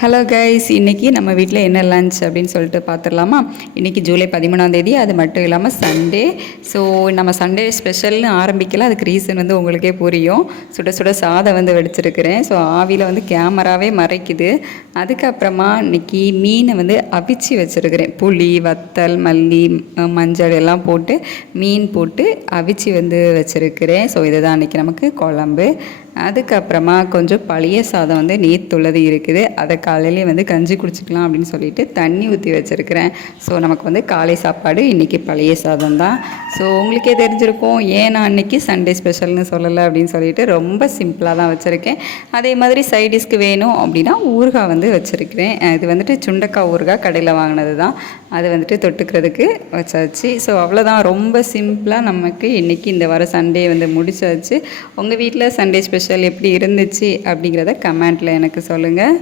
Hello guys, இன்றைக்கி நம்ம வீட்டில் என்ன லன்ச் அப்படின்னு சொல்லிட்டு பார்த்துடலாமா? இன்றைக்கி ஜூலை 13 அது மட்டும் இல்லாமல் சண்டே. ஸோ நம்ம சண்டே ஸ்பெஷல்னு ஆரம்பிக்கல, அதுக்கு ரீசன் வந்து உங்களுக்கே புரியும். சுட சுட சாதம் வந்து வெடிச்சிருக்கிறேன். ஸோ ஆவியில் வந்து கேமராவே மறைக்குது. அதுக்கப்புறமா இன்றைக்கி மீனை வந்து அவிச்சு வச்சுருக்கிறேன். புளி, வத்தல், மல்லி, மஞ்சள் எல்லாம் போட்டு மீன் போட்டு அவிச்சு வந்து வச்சுருக்கிறேன். ஸோ இதுதான் இன்றைக்கி நமக்கு குழம்பு. அதுக்கப்புறமா கொஞ்சம் பழைய சாதம் வந்து நேற்றுள்ளது இருக்குது. அதை காலையிலே வந்து கஞ்சி குடிச்சிக்கலாம் அப்படின்னு சொல்லிட்டு தண்ணி ஊற்றி வச்சுருக்கிறேன். ஸோ நமக்கு வந்து காலை சாப்பாடு இன்றைக்கி பழைய சாதம் தான். ஸோ உங்களுக்கே தெரிஞ்சிருக்கும் ஏன் நான் அன்றைக்கி சண்டே ஸ்பெஷல்னு சொல்லலை அப்படின்னு சொல்லிட்டு ரொம்ப சிம்பிளாக தான் வச்சுருக்கேன். அதே மாதிரி சைடிஷ்க்கு வேணும் அப்படின்னா ஊறுகாய் வந்து வச்சுருக்கிறேன். இது வந்துட்டு சுண்டக்காய் ஊறுகாய் கடையில் வாங்கினது தான். அது வந்துட்டு தொட்டுக்கிறதுக்கு வச்சாச்சு. ஸோ அவ்வளோதான், ரொம்ப சிம்பிளாக நமக்கு இன்றைக்கி இந்த வாரம் சண்டே வந்து முடிச்சாச்சு. உங்கள் வீட்டில் சண்டே ஸ்பெஷல் எப்படி இருந்துச்சு அப்படிங்கிறத கமெண்ட்டில் எனக்கு சொல்லுங்கள்.